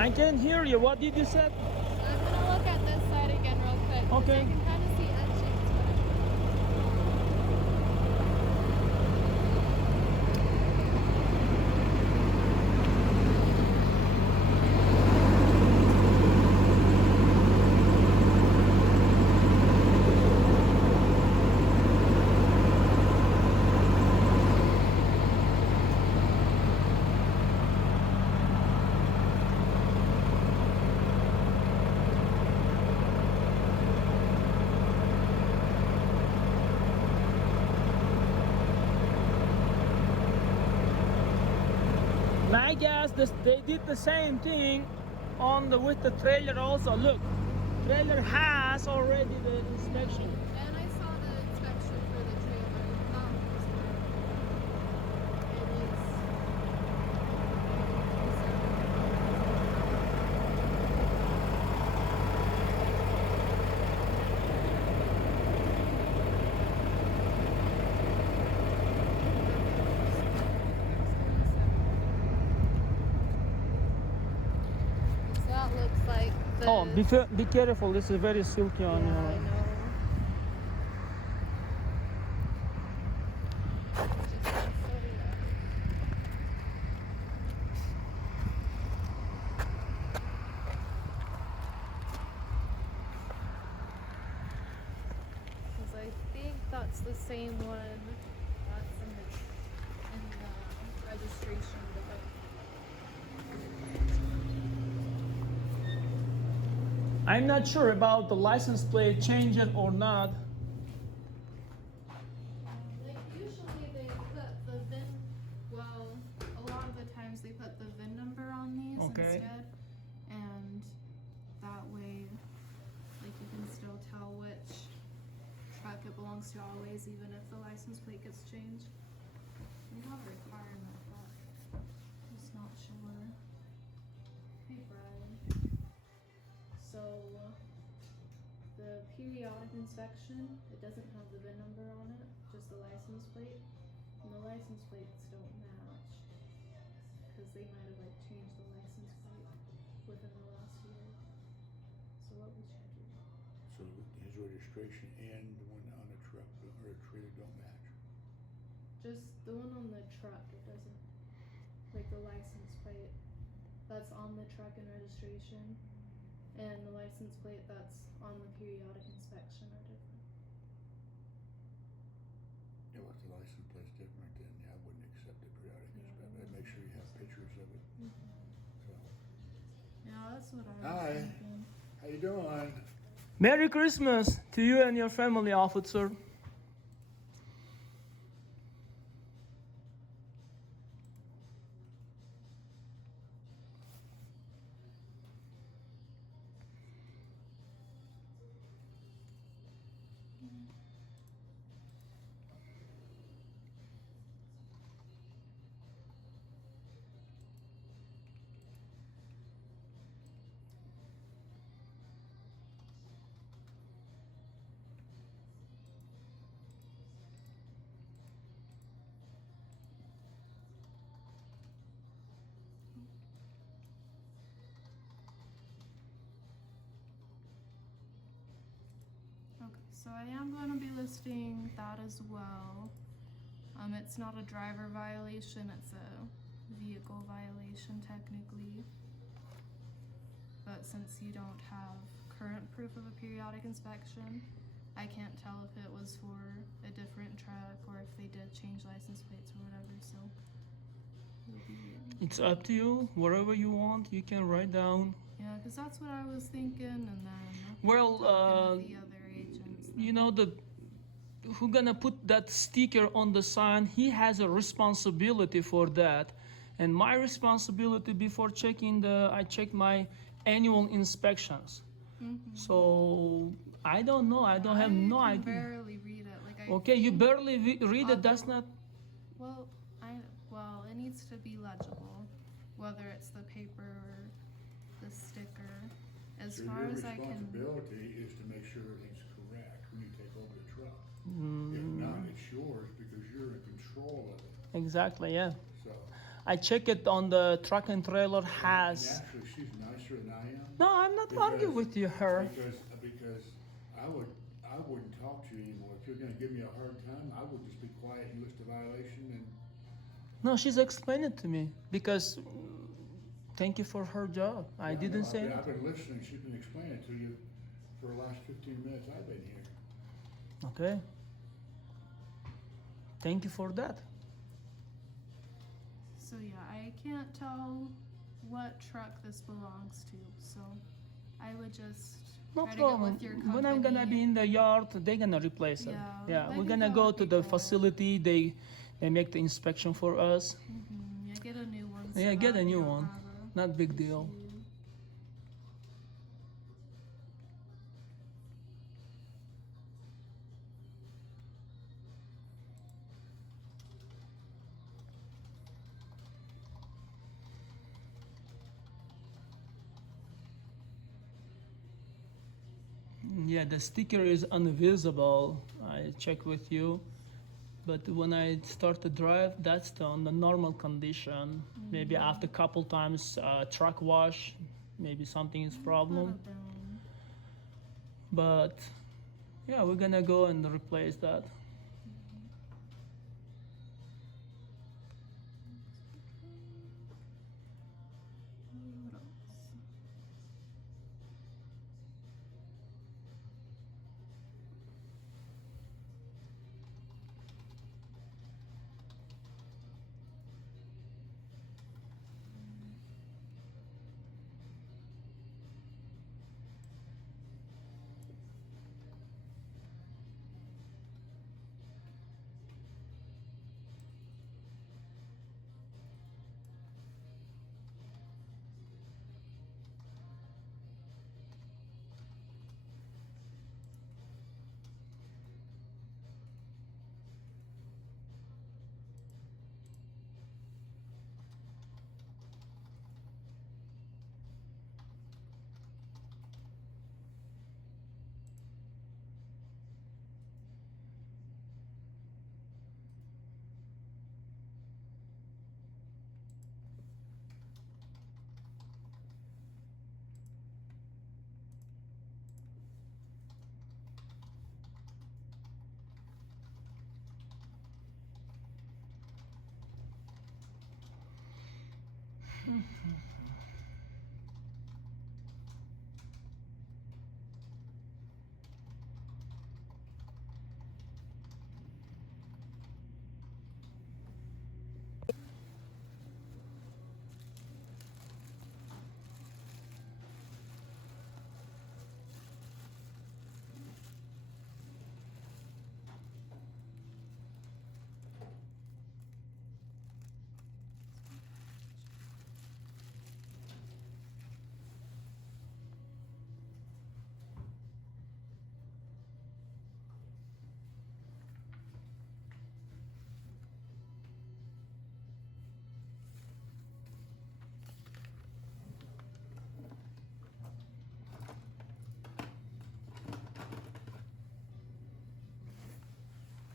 I can't hear you. What did you say? I'm gonna look at this side again real quick. 'Cause Okay. I can kind of see etchings, but I guess they did the same thing on the with the trailer also. Look, trailer has already the inspection. and I saw the inspection for the trailer. That was it is. So that looks like the. Oh, be careful. This is very silky on Yeah, I you. know. Just so yeah. Because I think that's the same one that's in the registration book. I'm not sure about the license plate changing or not. Like usually they put the VIN. Well, a lot of the times they put the VIN number on these Okay. instead, and that way, like you can still tell which truck it belongs to always, even if the license plate gets changed. We have a requirement, but just not sure. Hey, Brian. So the periodic inspection, it doesn't have the VIN number on it, just the license plate. And the license plates don't match because they might have like changed the license plate within the last year. So what we check it? So his registration and the one on the truck or a trailer don't match. Just the one on the truck, it doesn't, like the license plate that's on the truck and registration, and the license plate that's on the periodic inspection are different. Yeah, well, if the license plate's different, then I wouldn't accept the periodic Yeah. inspection. I'd make sure you have pictures of it. So, Yeah, that's what I was Hi. thinking. how you doing? Merry Christmas to you and your family, officer. Okay, so I am going to be listing that as well. It's not a driver violation, it's a vehicle violation technically. But since you don't have current proof of a periodic inspection, I can't tell if it was for a different truck or if they did change license plates or whatever, so it'll be, It's up to you. Whatever you want, you can write down. yeah, because that's what I was thinking, and then Well, talking with the other agents. you know who gonna put that sticker on the sign, he has a responsibility for that. And my responsibility before checking I check my annual inspections. So I don't know, I don't have no I can idea. barely read it. Like I Okay, you think- barely read it, that's not. Well, it needs to be legible, whether it's the paper or the sticker. As So far your as I can. responsibility is to make sure everything's correct when you take over the truck. Mm. If not, it's yours because you're in control of it. Exactly, yeah. So, I check it on the truck and trailer and has. actually, she's nice No, I'm not Because- arguing with you, her. Because I wouldn't talk to you anymore. If you're gonna give me a hard time, I would just be quiet and list the violation and. No, she's explained it to me because thank you for her job. I Yeah, didn't know. say I've it. been listening, she's been explaining it to you for the last 15 minutes I've been here. Okay. Thank you for that. So yeah, I can't tell what truck this belongs to, so I would just No try problem. to get with your company. When I'm gonna be in the yard, they're gonna replace it. Yeah, they we're can gonna come go up to the before. facility. They make the inspection for us. Yeah, get a new one. Yeah, get that a you new don't one. have a Not big deal. issue. Yeah, the sticker is invisible. I check with you, but when I start to drive, that's on the normal condition. Maybe after a couple times truck wash, maybe something is problem. Little down. But yeah, we're gonna go and replace that. What else?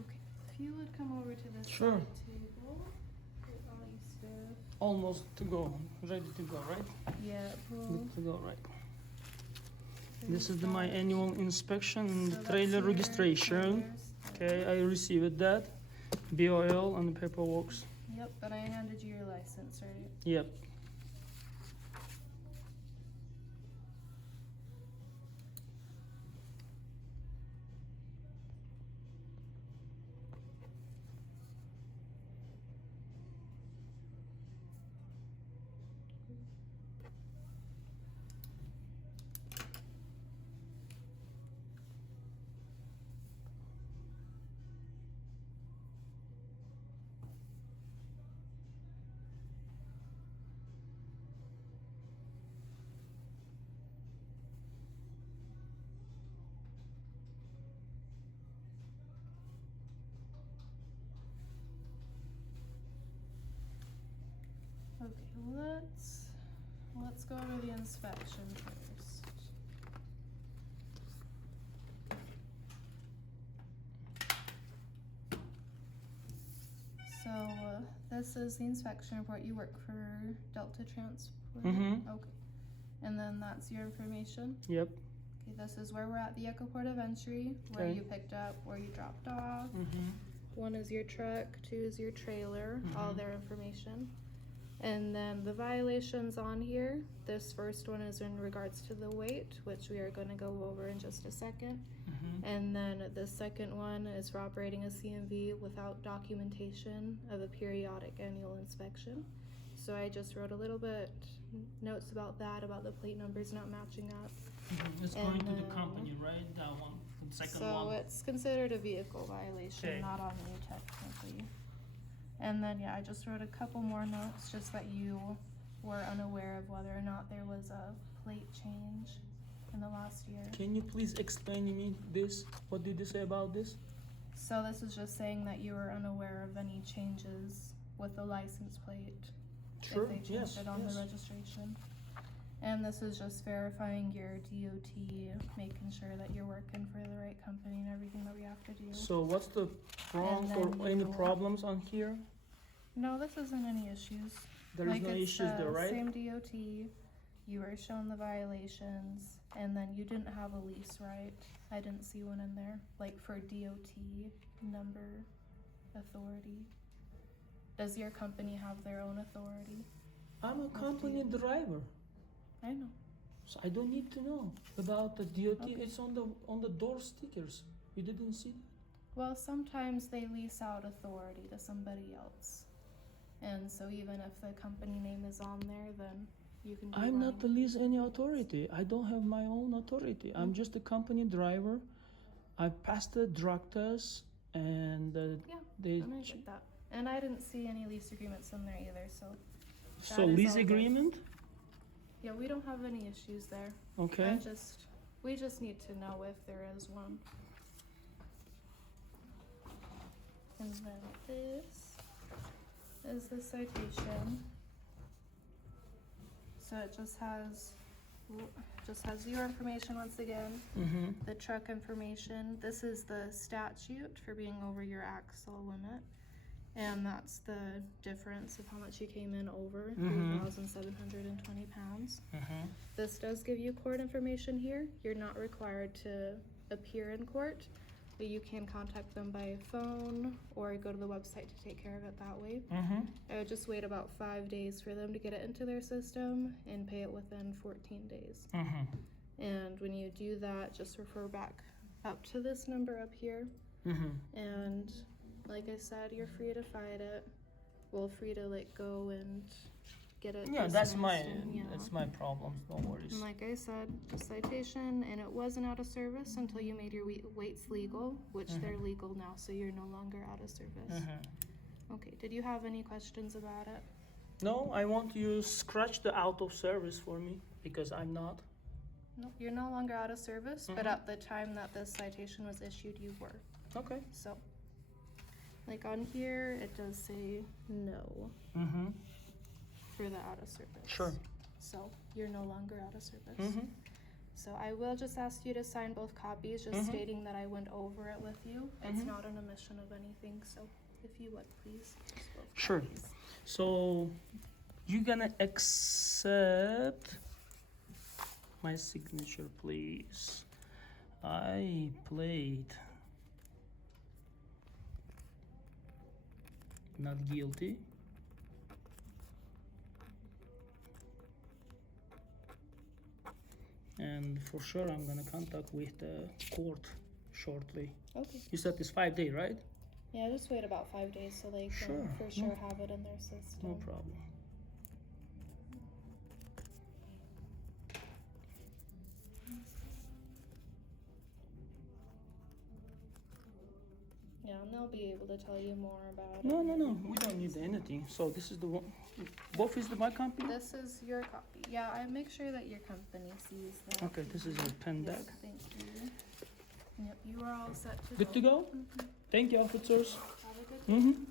Okay, if you would come over to this Sure. side table, get all your stuff. Almost to go, ready to go, right? Yeah, pull. Good to go, right? This is my annual inspection and So that's trailer your registration. trailers. Okay, I received that. BOL and the paperwork. Yep, but I handed you your license, right? Yep. Okay, let's go over the inspection first. So this is the inspection report. You work for Delta Transport. Mhm. Okay. And then that's your information. Yep. Okay, this is where we're at the Echo Port of Entry, where Okay. you picked up, where you dropped off. Mm-hmm. 1 is your truck, 2 is your trailer, all their information. And then the violations on here, this first one is in regards to the weight, which we are going to go over in just a second. Mm-hmm. And then the second one is for operating a CMV without documentation of a periodic annual inspection. So I just wrote a little bit notes about that, about the plate numbers not matching up. Mm-hmm. It's And going to the then- company, right? That one, the second So one. it's considered a vehicle violation, Okay. not on you technically. And then, yeah, I just wrote a couple more notes just that you were unaware of whether or not there was a plate change in the last year. Can you please explain to me this? What did you say about this? So this is just saying that you were unaware of any changes with the license plate. Sure. If they changed Yes. it on yes. the registration. And this is just verifying your DOT, making sure that you're working for the right company and everything that we have to do. So what's the wrong And then or any you- problems on here? No, this isn't any issues. There is Like, no it's issues there, right? Same DOT, you were shown the violations, and then you didn't have a lease, right? I didn't see one in there, like for DOT number authority. Does your company have their own authority? I'm a company driver, I know. so I don't need to know about the DOT. Okay. It's on the door stickers. You didn't see that? Well, sometimes they lease out authority to somebody else. And so even if the company name is on there, then you can be I'm not the running- least any authority. I don't have my own authority. I'm just a company driver. I passed the drug test, and Yeah, they. and I get that. And I didn't see any lease agreements in there either, so. So that is lease all good. agreement. Yeah, we don't have any issues there. Okay. We just need to know if there is one. And then this is the citation. So it just has your information once again, Mm-hmm. the truck information. This is the statute for being over your axle limit. And that's the difference of how much you came in over, 3,720 pounds. Mm-hmm. This does give you court information here. You're not required to appear in court, but you can contact them by phone or go to the website to take care of it that way. Mm-hmm. I would just wait about 5 days for them to get it into their system and pay it within 14 days. Mm-hmm. And when you do that, just refer back up to this number up here. Mm-hmm. And like I said, you're free to fight it. Well, free to like go and get it. Yeah, that's my dismissed and, yeah. that's my problems. No worries. And like I said, the citation, and it wasn't out of service until you made your weights legal, which they're legal now, so you're no longer out of service. Mm-hmm. Okay, did you have any questions about it? No, I want you scratch the out of service for me because I'm not. No, you're no longer out of service, but at the time that this citation was issued, you were. Okay. So, like on here, it does say no Mm-hmm. for the out of service. Sure. So, you're no longer out of service. Mm-hmm. So I will just ask you to sign both copies, just stating that I went over it with you. It's not an omission of anything, so if you would, please. Just both Sure. copies. So you're gonna accept my signature, please. I played not guilty. And for sure I'm gonna contact with the court shortly. Okay. You said it's 5 days, right? Yeah, just wait about 5 days so they can Sure, for no- sure have it in their system. No problem. Yeah, and they'll be able to tell you more about No, it. no, no. We don't need anything. So this is the one. Both is my company. This is your copy. Yeah, I make sure that your company sees that. Okay, this is your pen Yes, bag. thank you. Yep, you are all set to Good to go. Thank you, officers. Have a good day. Mm-hmm.